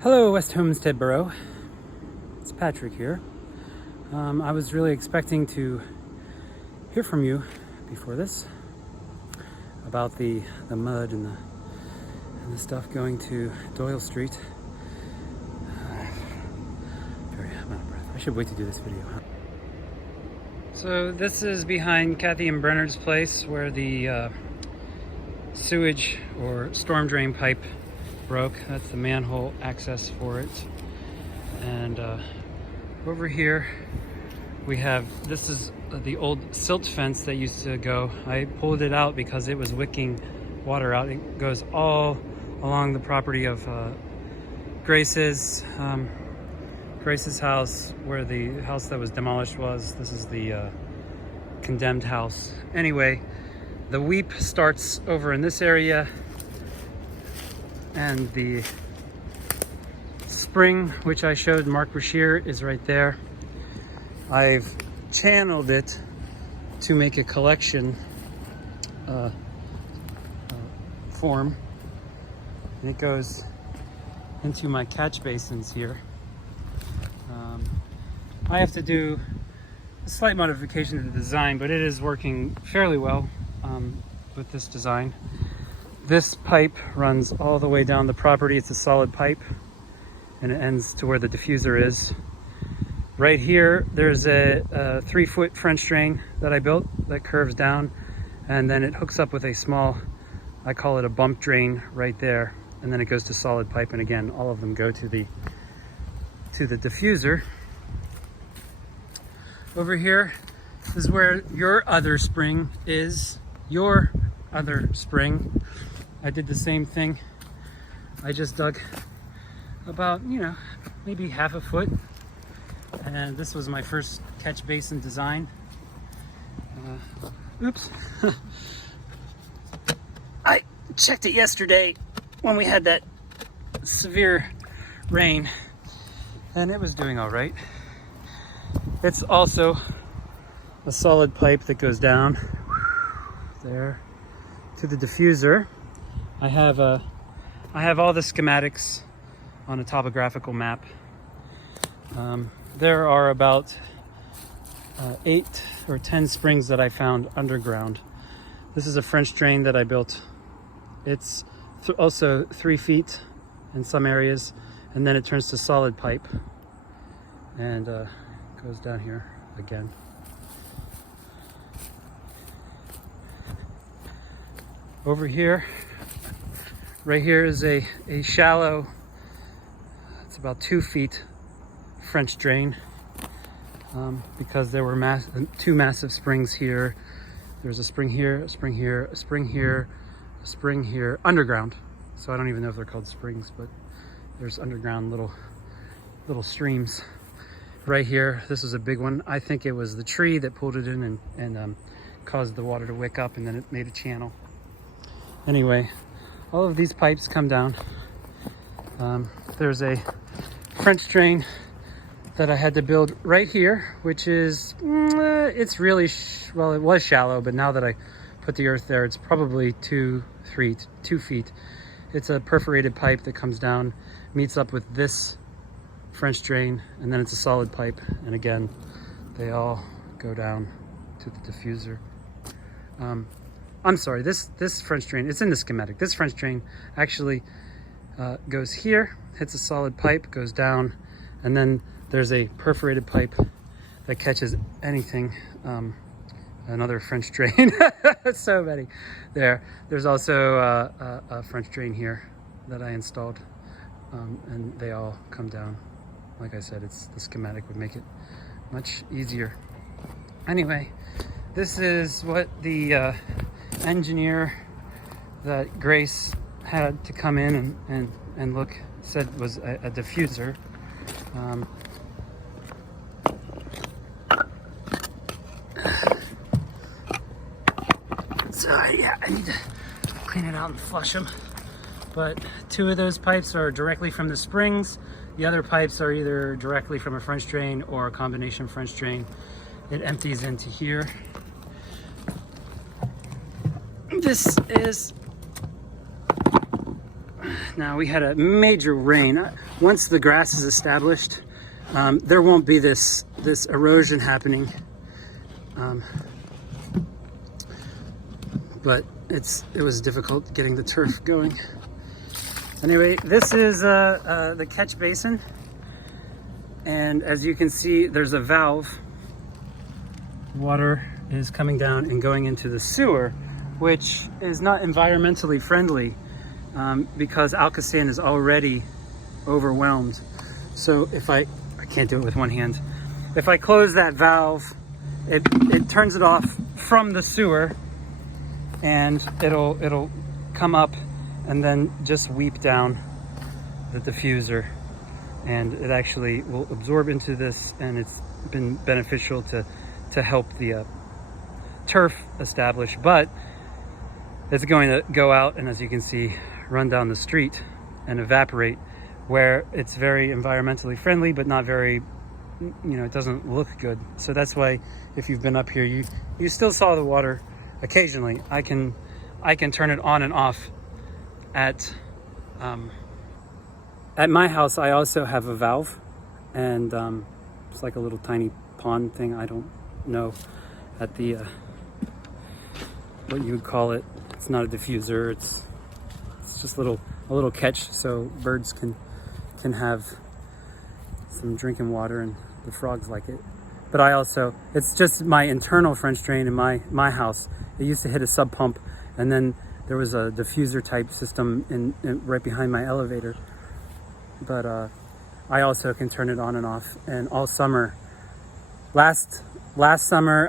Hello, West Homestead Borough. It's Patrick here. I was really expecting to hear from you before this about the mud and the stuff going to Doyle Street. I'm out of breath. I should wait to do this video. So this is behind Kathy and Brenner's place where the sewage or storm drain pipe broke. That's the manhole access for it. And over here we have, this is the old silt fence that used to go. I pulled it out because it was wicking water out. It goes all along the property of Grace's house, where the house that was demolished was. This is the condemned house. Anyway, the weep starts over in this area, and the spring, which I showed Mark Brashear, is right there. I've channeled it to make a collection form, and it goes into my catch basins here. I have to do a slight modification to the design, but it is working fairly well with this design. This pipe runs all the way down the property. It's a solid pipe, and it ends to where the diffuser is. Right here, there's a 3-foot French drain that I built that curves down, and then it hooks up with a small, I call it a bump drain right there, and then it goes to solid pipe, and again, all of them go to the diffuser. Over here is where your other spring is. Your other spring. I did the same thing. I just dug about, maybe half a foot. And this was my first catch basin design. Oops. I checked it yesterday when we had that severe rain, and it was doing all right. It's also a solid pipe that goes down there to the diffuser. I have all the schematics on a topographical map. There are about 8 or 10 springs that I found underground. This is a French drain that I built. It's also 3 feet in some areas, and then it turns to solid pipe and goes down here again. Over here, right here is a shallow, it's about 2 feet French drain, because there were 2 massive springs here. There's a spring here, a spring here, a spring here, a spring here, underground. So I don't even know if they're called springs, but there's underground little streams. Right here, this is a big one. I think it was the tree that pulled it in and caused the water to wick up, and then it made a channel. Anyway, all of these pipes come down. There's a French drain that I had to build right here, which is, it's really, well, it was shallow, but now that I put the earth there, it's probably 2 feet. It's a perforated pipe that comes down, meets up with this French drain, and then it's a solid pipe, and again, they all go down to the diffuser. I'm sorry, this French drain, it's in the schematic. This French drain actually goes here, hits a solid pipe, goes down, and then there's a perforated pipe that catches anything. Another French drain. So many there. There's also a French drain here that I installed, and they all come down. Like I said, the schematic would make it much easier. Anyway, this is what the engineer that Grace had to come in and look, said was a diffuser. So yeah, I need to clean it out and flush them. But 2 of those pipes are directly from the springs. The other pipes are either directly from a French drain or a combination French drain. It empties into here. This is Now we had a major rain. Once the grass is established, there won't be this erosion happening. But it was difficult getting the turf going. Anyway, this is the catch basin. And as you can see, there's a valve. Water is coming down and going into the sewer, which is not environmentally friendly because Alcosan is already overwhelmed. So if I can't do it with one hand. If I close that valve, it turns it off from the sewer, and it'll come up and then just weep down the diffuser, and it actually will absorb into this, and it's been beneficial to help the turf establish, but it's going to go out and, as you can see, run down the street and evaporate, where it's very environmentally friendly but not very, it doesn't look good. So that's why if you've been up here, you still saw the water occasionally. I can turn it on and off. At my house, I also have a valve, and it's like a little tiny pond thing. I don't know at the what you would call it. It's not a diffuser. It's just a little catch so birds can have some drinking water, and the frogs like it. But it's just my internal French drain in my house. It used to hit a sub pump, and then there was a diffuser type system in right behind my elevator. But I also can turn it on and off. And all summer, last summer,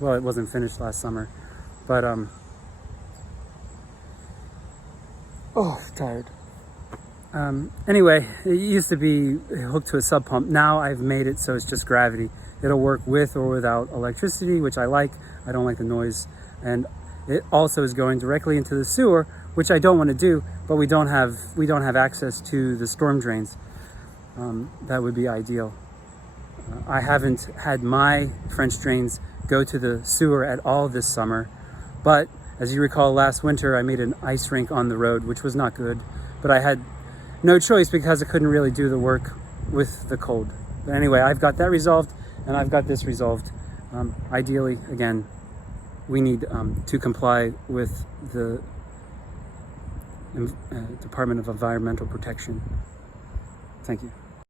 well, it wasn't finished last summer, but tired. Anyway, it used to be hooked to a sub pump. Now I've made it so it's just gravity. It'll work with or without electricity, which I like. I don't like the noise. And it also is going directly into the sewer, which I don't want to do, but we don't have access to the storm drains. That would be ideal. I haven't had my French drains go to the sewer at all this summer, but as you recall, last winter I made an ice rink on the road, which was not good, but I had no choice because I couldn't really do the work with the cold. But anyway, I've got that resolved, and I've got this resolved. Ideally, again, we need to comply with the Department of Environmental Protection. Thank you.